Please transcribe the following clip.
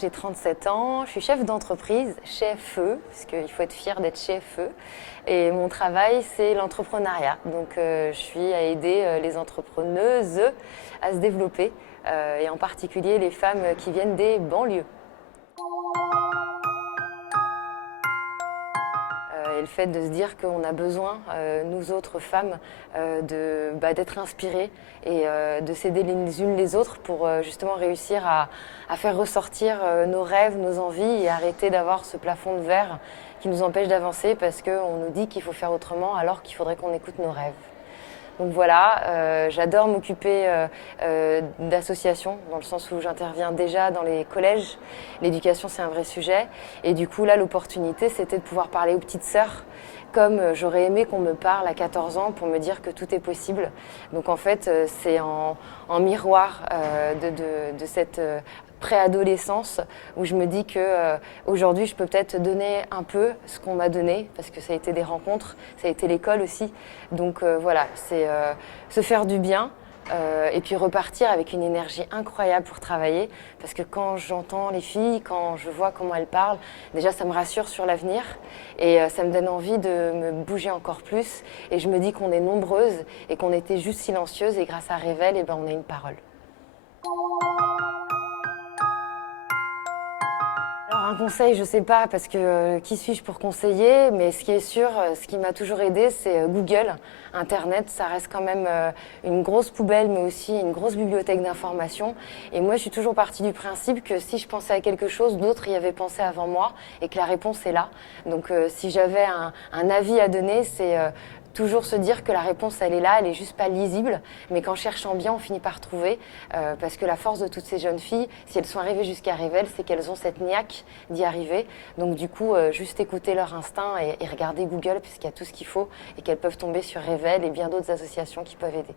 j'ai 37 ans, je suis chef d'entreprise, CFE, parce qu'il faut être fier d'être CFE. Et mon travail, c'est l'entrepreneuriat. Donc je suis à aider les entrepreneuses à se développer, et en particulier les femmes qui viennent des banlieues. Et le fait de se dire qu'on a besoin, nous autres femmes, d'être inspirées et de s'aider les unes les autres pour justement réussir à faire ressortir nos rêves, nos envies et arrêter d'avoir ce plafond de verre qui nous empêche d'avancer parce qu'on nous dit qu'il faut faire autrement alors qu'il faudrait qu'on écoute nos rêves. Donc voilà, j'adore m'occuper d'associations, dans le sens où j'interviens déjà dans les collèges. L'éducation, c'est un vrai sujet. Et du coup, là, l'opportunité, c'était de pouvoir parler aux petites sœurs, comme j'aurais aimé qu'on me parle à 14 ans pour me dire que tout est possible. Donc en fait, c'est en miroir de cette préadolescence où je me dis que aujourd'hui je peux peut-être donner un peu ce qu'on m'a donné parce que ça a été des rencontres, ça a été l'école aussi. Donc voilà, c'est se faire du bien et puis repartir avec une énergie incroyable pour travailler parce que quand j'entends les filles, quand je vois comment elles parlent, déjà ça me rassure sur l'avenir et ça me donne envie de me bouger encore plus et je me dis qu'on est nombreuses et qu'on était juste silencieuses et grâce à Révèle, eh ben, on a une parole. Alors un conseil, je sais pas, parce que qui suis-je pour conseiller? Mais ce qui est sûr, ce qui m'a toujours aidé, c'est Google. Internet, ça reste quand même une grosse poubelle, mais aussi une grosse bibliothèque d'informations. Et moi, je suis toujours partie du principe que si je pensais à quelque chose, d'autres y avaient pensé avant moi, et que la réponse est là. Donc si j'avais un avis à donner, c'est toujours se dire que la réponse, elle est là, elle est juste pas lisible, mais qu'en cherchant bien, on finit par trouver, parce que la force de toutes ces jeunes filles, si elles sont arrivées jusqu'à Révèle, c'est qu'elles ont cette niaque d'y arriver. Donc du coup, juste écouter leur instinct et regarder Google, puisqu'il y a tout ce qu'il faut, et qu'elles peuvent tomber sur Révèle et bien d'autres associations qui peuvent aider.